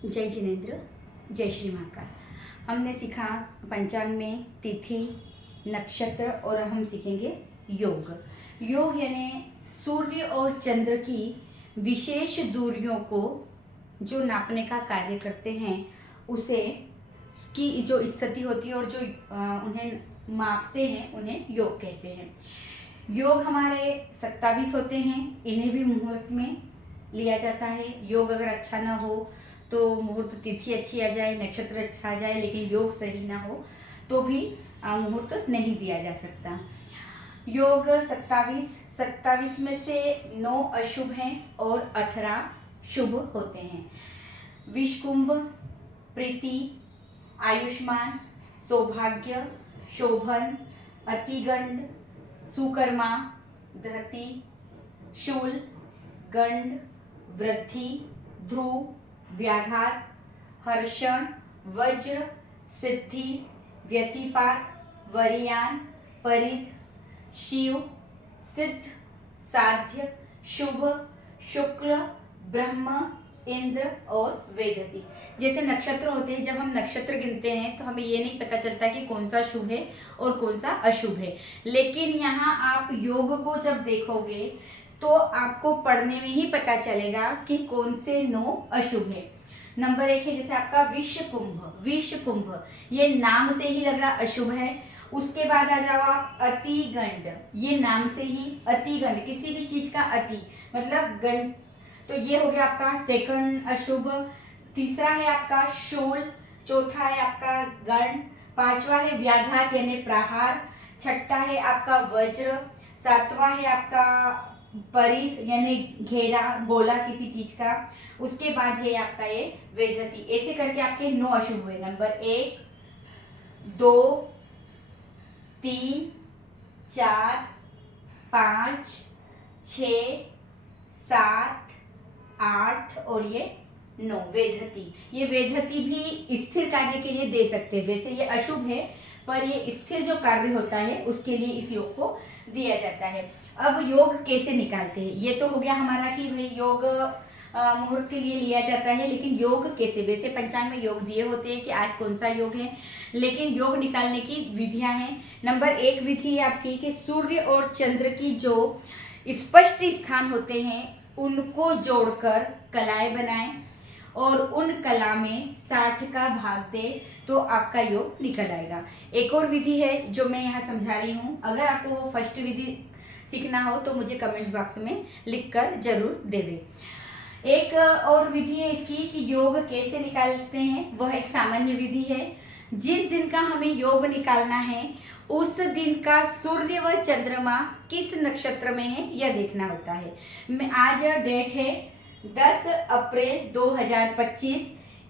जय जिनेन्द्र, जय श्री महाकाल। हमने सीखा पंचांग में तिथि, नक्षत्र और हम सीखेंगे योग। योग यानी सूर्य और चंद्र की विशेष दूरियों को जो नापने का कार्य करते हैं, उसे की जो स्थिति होती है और जो उन्हें मापते हैं, उन्हें योग कहते हैं। योग हमारे 27 होते हैं, इन्हें भी मुहूर्त में लिया जाता है। योग अगर अच्छा ना हो तो मुहूर्त तिथि अच्छी आ जाए, नक्षत्र अच्छा आ जाए, लेकिन योग सही ना हो तो भी मुहूर्त नहीं दिया जा सकता। योग 27 में से 9 अशुभ हैं और 18 शुभ होते हैं। विषकुंभ, प्रीति, आयुष्मान, सौभाग्य, शोभन, अतिगंड, सुकर्मा, धृति, शूल, गंड, वृद्धि, ध्रुव, व्याघात, हर्षण, वज्र, सिद्धि, व्यतिपात, वरियान, परिध, शिव, सिद्ध, साध्य, शुभ, शुक्ल, ब्रह्म, इंद्र और वेदति। जैसे नक्षत्र होते हैं, जब हम नक्षत्र गिनते हैं तो हमें ये नहीं पता चलता कि कौन सा शुभ है और कौन सा अशुभ है, लेकिन यहाँ आप योग को जब देखोगे तो आपको पढ़ने में ही पता चलेगा कि कौन से 9 अशुभ है। नंबर 1 है जैसे आपका विषकुंभ, ये नाम से ही लग रहा अशुभ है। उसके बाद आ जाओ आप अतिगंड, ये नाम से ही अतिगंड, किसी भी चीज का अति मतलब गंड, तो ये हो गया आपका सेकंड अशुभ। तीसरा है आपका शूल, चौथा है आपका गंड, पांचवा है व्याघात यानी प्रहार, छठा है आपका वज्र, सातवां है आपका परिध यानी घेरा गोला किसी चीज का, उसके बाद है आपका ये वेदति। ऐसे करके आपके 9 अशुभ हुए। नंबर 1, 2, 3, 4, 5, 6, 7, 8 और ये 9 वेदति। ये वेदति भी स्थिर कार्य के लिए दे सकते हैं। वैसे ये अशुभ है पर ये स्थिर जो कार्य होता है उसके लिए इस योग को दिया जाता है। अब योग कैसे निकालते हैं, ये तो हो गया हमारा कि भाई योग मुहूर्त के लिए लिया जाता है, लेकिन योग कैसे। वैसे पंचांग में योग दिए होते हैं कि आज कौन सा योग है, लेकिन योग निकालने की विधियां हैं। नंबर 1 विधि है आपकी कि सूर्य और चंद्र की जो स्पष्ट स्थान होते हैं उनको जोड़कर कलाएं बनाएं और उन कला में 60 का भाग दे तो आपका योग निकल आएगा। एक और विधि है जो मैं यहाँ समझा रही हूँ, अगर आपको वो फर्स्ट विधि सीखना हो तो मुझे कमेंट बॉक्स में लिखकर जरूर देवे। एक और विधि है इसकी कि योग कैसे निकालते हैं, वह एक सामान्य विधि है। जिस दिन का हमें योग निकालना है उस दिन का सूर्य व चंद्रमा किस नक्षत्र में है यह देखना होता है। आज डेट है 10 अप्रैल 2025।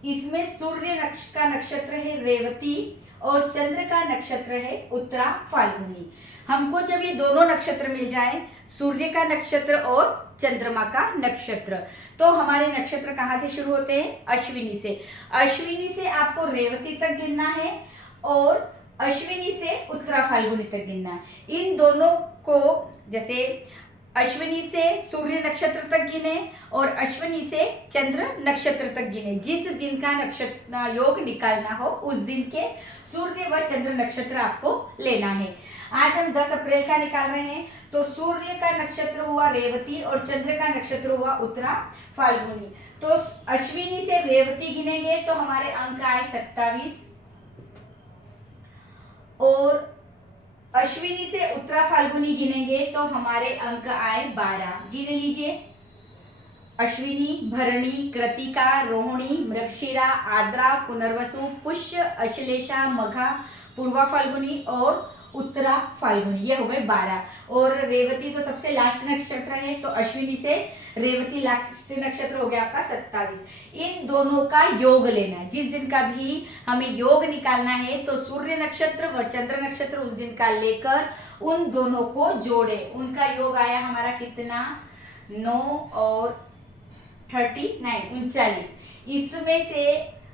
इसमें सूर्य का नक्षत्र है रेवती और चंद्र का नक्षत्र है उत्तरा फाल्गुनी। हमको जब ये दोनों नक्षत्र मिल जाए, सूर्य का नक्षत्र और चंद्रमा का नक्षत्र, तो हमारे नक्षत्र कहाँ से शुरू होते हैं, अश्विनी से। अश्विनी से आपको रेवती तक गिनना है और अश्विनी से उत्तरा फाल्गुनी तक गिनना है। इन दोनों को जैसे अश्विनी से सूर्य नक्षत्र तक गिने और अश्विनी से चंद्र नक्षत्र तक गिने। जिस दिन का नक्षत्र योग निकालना हो उस दिन के सूर्य व चंद्र नक्षत्र आपको लेना है। आज हम 10 अप्रैल का निकाल रहे हैं, तो सूर्य का नक्षत्र हुआ रेवती और चंद्र का नक्षत्र हुआ उत्तरा फाल्गुनी। तो अश्विनी से रेवती गिनेंगे तो हमारे अंक आए 27 और अश्विनी से उत्तरा फाल्गुनी गिनेंगे तो हमारे अंक आए 12। गिन लीजिए, अश्विनी, भरणी, कृतिका, रोहिणी, मृगशिरा, आद्रा, पुनर्वसु, पुष्य, अश्लेषा, मघा, पूर्वा फाल्गुनी और उत्तरा फाल्गुनी, ये हो गए 12। और रेवती तो सबसे लास्ट नक्षत्र है, तो अश्विनी से रेवती लास्ट नक्षत्र हो गया आपका 27। इन दोनों का योग लेना है। जिस दिन का भी हमें योग निकालना है तो सूर्य नक्षत्र और चंद्र नक्षत्र उस दिन का लेकर उन दोनों को जोड़े। उनका योग आया हमारा कितना, 9 और 39 39। इसमें से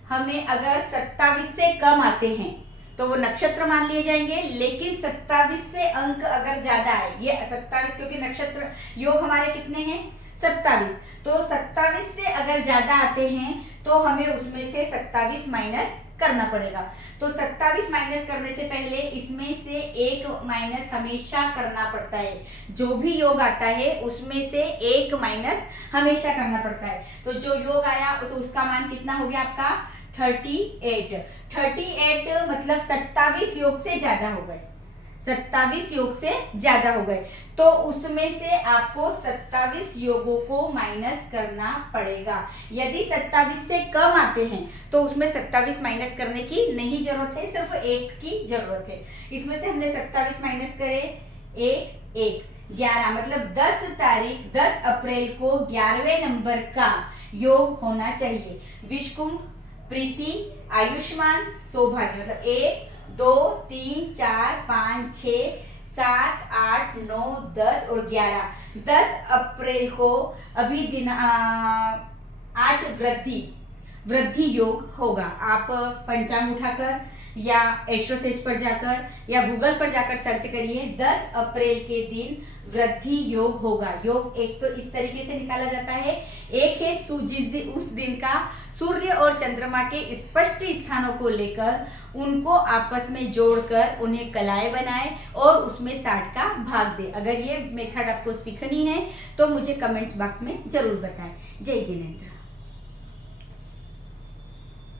हमें अगर 27 से कम आते हैं तो वो नक्षत्र मान लिए जाएंगे, लेकिन 27 से अंक अगर ज्यादा आए, ये 27 क्योंकि नक्षत्र योग हमारे कितने हैं 27। तो 27 से अगर ज्यादा आते हैं तो हमें उसमें से 27 माइनस करना पड़ेगा। तो 27 माइनस करने से पहले इसमें से एक माइनस हमेशा करना पड़ता है। जो भी योग आता है उसमें से एक माइनस हमेशा करना पड़ता है। तो जो योग आया तो उसका मान कितना हो गया आपका 38। 38 मतलब 27 योग से ज्यादा हो गए, 27 योग से ज्यादा हो गए। तो उसमें से आपको 27 योगों को माइनस करना पड़ेगा। यदि 27 से कम आते हैं तो उसमें 27 माइनस करने की नहीं जरूरत है, सिर्फ एक की जरूरत है। इसमें से हमने 27 माइनस करे, एक 11 मतलब 10 अप्रैल को 11वें नंबर का योग होना चाहिए। विषकुंभ, प्रीति, आयुष्मान, सौभाग्य मतलब 1 2 3 4 5 6 7 8 9 10 और 11। 10 अप्रैल को अभी दिन आज वृद्धि योग होगा। आप पंचांग उठाकर या एस्ट्रोसेज पर जाकर या गूगल पर जाकर सर्च करिए, 10 अप्रैल के दिन वृद्धि योग होगा। योग एक तो इस तरीके से निकाला जाता है, एक है उस दिन का सूर्य और चंद्रमा के स्पष्ट स्थानों को लेकर उनको आपस में जोड़कर उन्हें कलाएं बनाए और उसमें 60 का भाग दे। अगर ये मेथड आपको सीखनी है तो मुझे कमेंट्स बॉक्स में जरूर बताएं। जय जिनेंद्र।